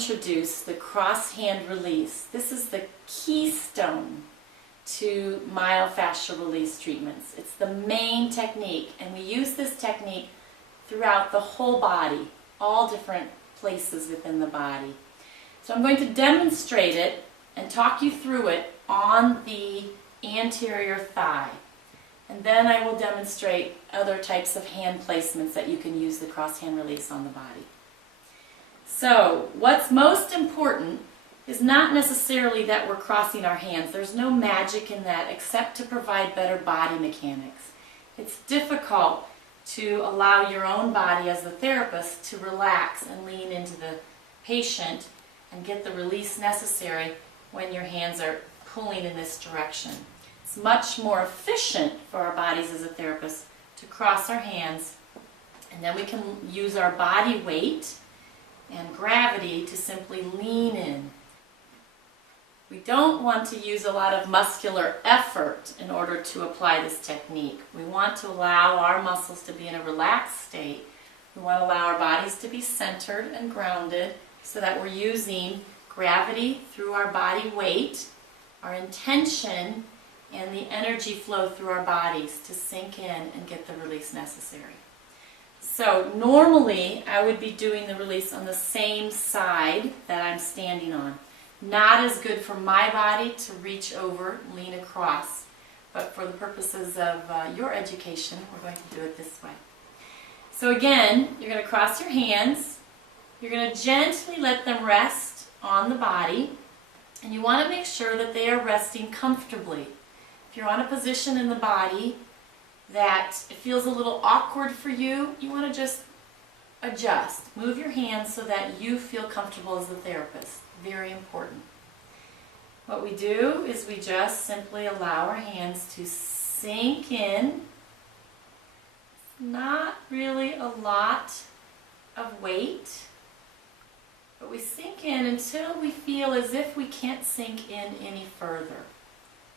introduce the cross-hand release. This is the keystone to myofascial release treatments. It's the main technique, and we use this technique throughout the whole body, all different places within the body. So I'm going to demonstrate it and talk you through it on the anterior thigh. And then I will demonstrate other types of hand placements that you can use the cross-hand release on the body. So, what's most important is not necessarily that we're crossing our hands. There's no magic in that except to provide better body mechanics. It's difficult to allow your own body as the therapist to relax and lean into the patient and get the release necessary when your hands are pulling in this direction. It's much more efficient for our bodies as a therapist to cross our hands, and then we can use our body weight and gravity to simply lean in. We don't want to use a lot of muscular effort in order to apply this technique. We want to allow our muscles to be in a relaxed state. We want to allow our bodies to be centered and grounded so that we're using gravity through our body weight, our intention, and the energy flow through our bodies to sink in and get the release necessary. So normally I would be doing the release on the same side that I'm standing on. Not as good for my body to reach over, lean across, but for the purposes of your education, we're going to do it this way. So again, you're going to cross your hands. You're going to gently let them rest on the body, and you want to make sure that they are resting comfortably. If you're on a position in the body that it feels a little awkward for you, you want to just adjust. Move your hands so that you feel comfortable as a therapist. Very important. What we do is we just simply allow our hands to sink in. Not really a lot of weight, but we sink in until we feel as if we can't sink in any further.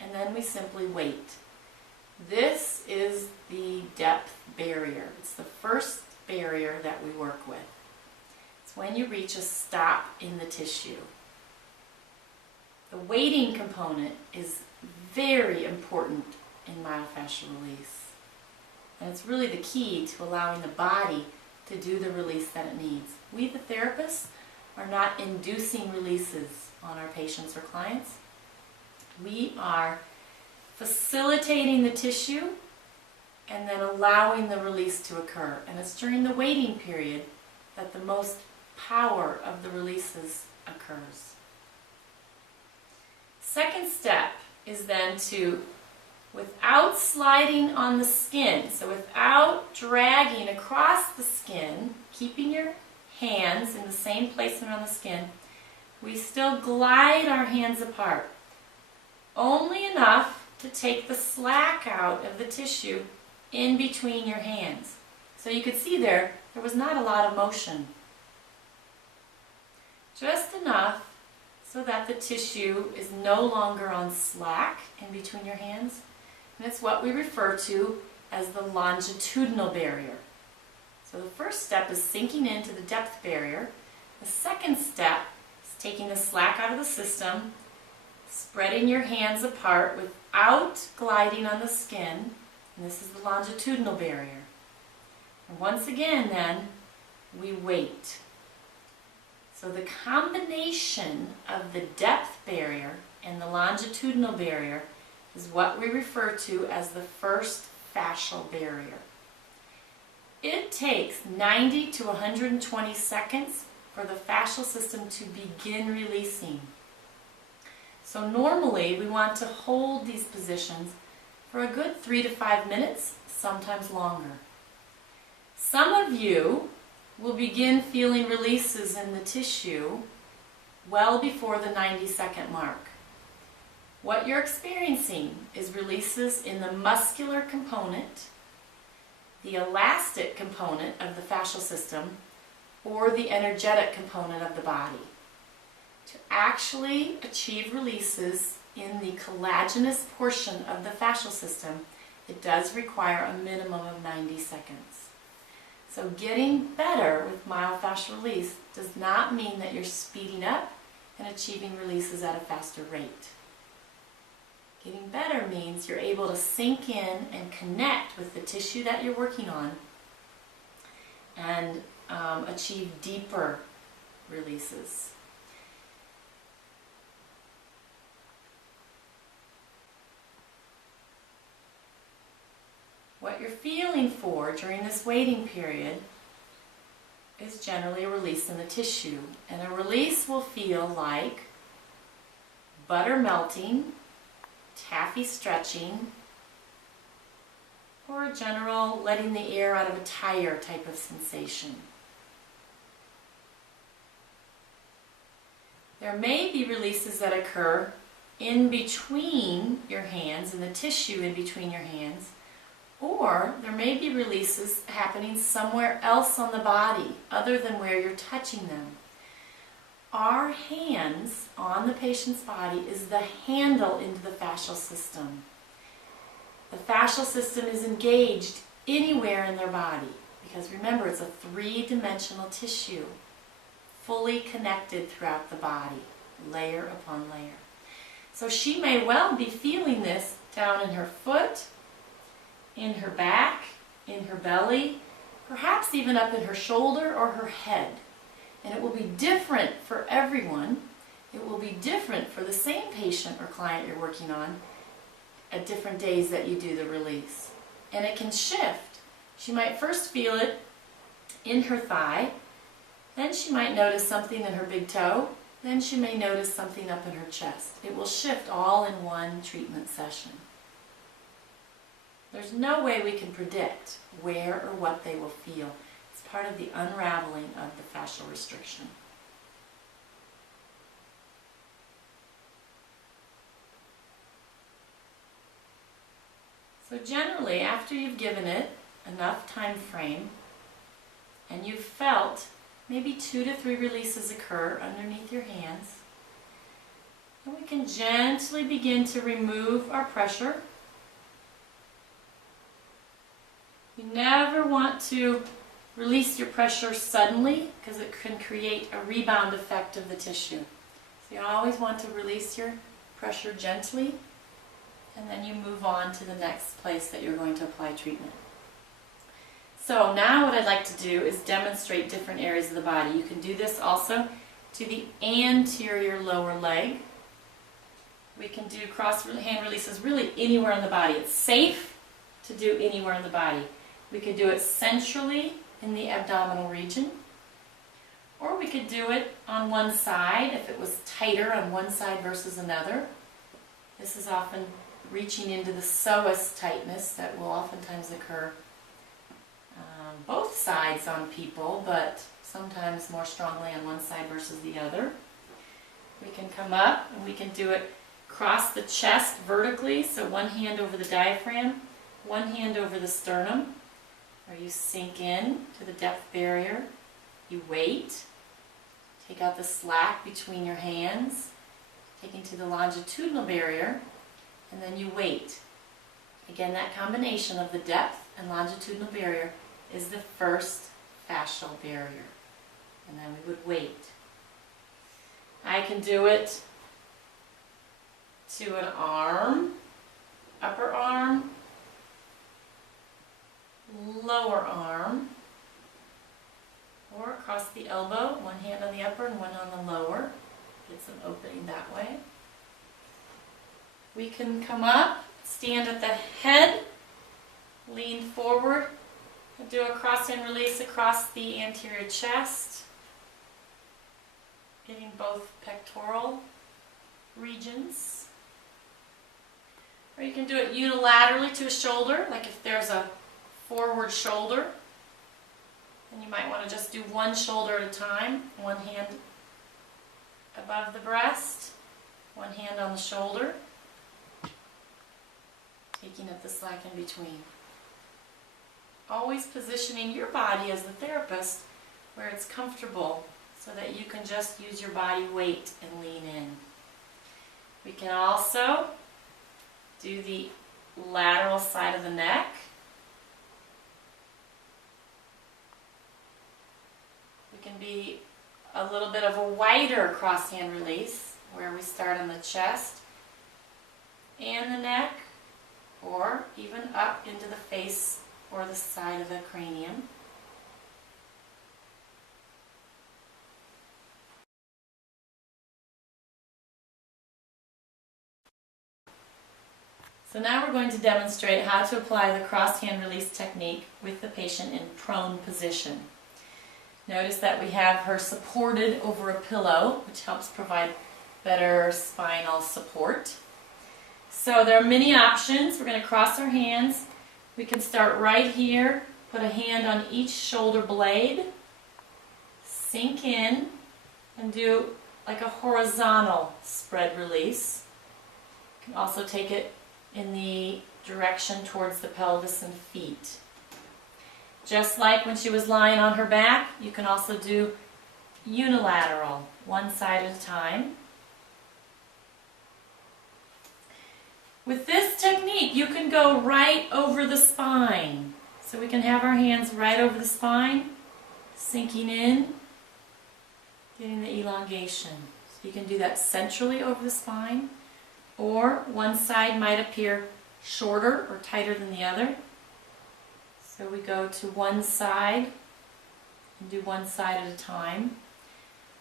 And then we simply wait. This is the depth barrier. It's the first barrier that we work with. It's when you reach a stop in the tissue. The waiting component is very important in myofascial release. And it's really the key to allowing the body to do the release that it needs. We, the therapists, are not inducing releases on our patients or clients. We are facilitating the tissue and then allowing the release to occur. And it's during the waiting period that the most power of the releases occurs. Second step is then to, without sliding on the skin, so without dragging across the skin, keeping your hands in the same placement on the skin, we still glide our hands apart. Only enough to take the slack out of the tissue in between your hands. So you could see there was not a lot of motion. Just enough so that the tissue is no longer on slack in between your hands. And it's what we refer to as the longitudinal barrier. So the first step is sinking into the depth barrier. The second step is taking the slack out of the system, spreading your hands apart without gliding on the skin, and this is the longitudinal barrier. And once again then, we wait. So the combination of the depth barrier and the longitudinal barrier is what we refer to as the first fascial barrier. It takes 90 to 120 seconds for the fascial system to begin releasing. So normally we want to hold these positions for a good 3 to 5 minutes, sometimes longer. Some of you will begin feeling releases in the tissue well before the 90-second mark. What you're experiencing is releases in the muscular component, the elastic component of the fascial system, or the energetic component of the body. To actually achieve releases in the collagenous portion of the fascial system, it does require a minimum of 90 seconds. So getting better with myofascial release does not mean that you're speeding up and achieving releases at a faster rate. Getting better means you're able to sink in and connect with the tissue that you're working on and achieve deeper releases. What you're feeling for during this waiting period is generally a release in the tissue. And a release will feel like butter melting, taffy stretching, or a general letting the air out of a tire type of sensation. There may be releases that occur in between your hands, in the tissue in between your hands, or there may be releases happening somewhere else on the body other than where you're touching them. Our hands on the patient's body is the handle into the fascial system. The fascial system is engaged anywhere in their body because remember, it's a three-dimensional tissue, fully connected throughout the body, layer upon layer. So she may well be feeling this down in her foot, in her back, in her belly, perhaps even up in her shoulder or her head. And it will be different for everyone. It will be different for the same patient or client you're working on at different days that you do the release. And it can shift. She might first feel it in her thigh, then she might notice something in her big toe, then she may notice something up in her chest. It will shift all in one treatment session. There's no way we can predict where or what they will feel. It's part of the unraveling of the fascial restriction. So generally, after you've given it enough time frame and you've felt maybe 2 to 3 releases occur underneath your hands, then we can gently begin to remove our pressure. You never want to release your pressure suddenly because it can create a rebound effect of the tissue. So you always want to release your pressure gently and then you move on to the next place that you're going to apply treatment. So now what I'd like to do is demonstrate different areas of the body. You can do this also to the anterior lower leg. We can do cross hand releases really anywhere in the body. It's safe to do anywhere in the body. We could do it centrally in the abdominal region, or we could do it on one side if it was tighter on one side versus another. This is often reaching into the psoas tightness that will oftentimes occur both sides on people, but sometimes more strongly on one side versus the other. We can come up and we can do it across the chest vertically, so one hand over the diaphragm, one hand over the sternum, where you sink in to the depth barrier. You wait, take out the slack between your hands, taking to the longitudinal barrier, and then you wait. Again, that combination of the depth and longitudinal barrier is the first fascial barrier. And then we would wait. I can do it to an arm, upper arm, lower arm, or across the elbow, one hand on the upper and one on the lower. Get some opening that way. We can come up, stand at the head, lean forward, and do a cross-hand release across the anterior chest, getting both pectoral regions. Or you can do it unilaterally to a shoulder, like if there's a forward shoulder, and you might want to just do one shoulder at a time, one hand above the breast, one hand on the shoulder, taking up the slack in between. Always positioning your body as the therapist where it's comfortable so that you can just use your body weight and lean in. We can also do the lateral side of the neck. We can be a little bit of a wider cross hand release where we start on the chest and the neck, or even up into the face or the side of the cranium. So now we're going to demonstrate how to apply the cross hand release technique with the patient in prone position. Notice that we have her supported over a pillow, which helps provide better spinal support. So there are many options. We're going to cross our hands. We can start right here, put a hand on each shoulder blade, sink in, and do like a horizontal spread release. You can also take it in the direction towards the pelvis and feet. Just like when she was lying on her back, you can also do unilateral, one side at a time. With this technique, you can go right over the spine. So we can have our hands right over the spine, sinking in, getting the elongation. So you can do that centrally over the spine, or one side might appear shorter or tighter than the other. So we go to one side and do one side at a time.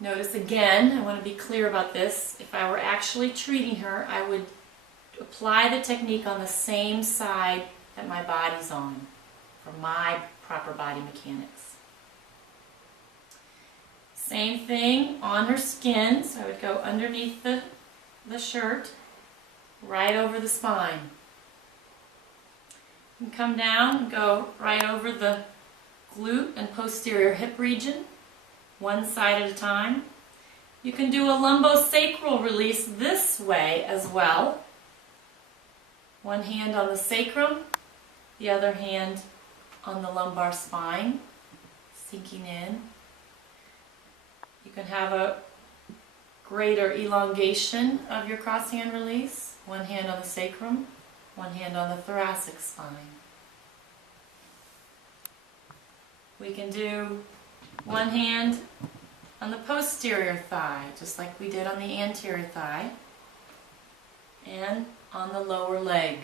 Notice again, I want to be clear about this, if I were actually treating her, I would apply the technique on the same side that my body's on for my proper body mechanics. Same thing on her skin, so I would go underneath the shirt, right over the spine. And come down and go right over the glute and posterior hip region, one side at a time. You can do a lumbosacral release this way as well. One hand on the sacrum, the other hand on the lumbar spine, sinking in. You can have a greater elongation of your cross hand release. One hand on the sacrum, one hand on the thoracic spine. We can do one hand on the posterior thigh, just like we did on the anterior thigh, and on the lower leg.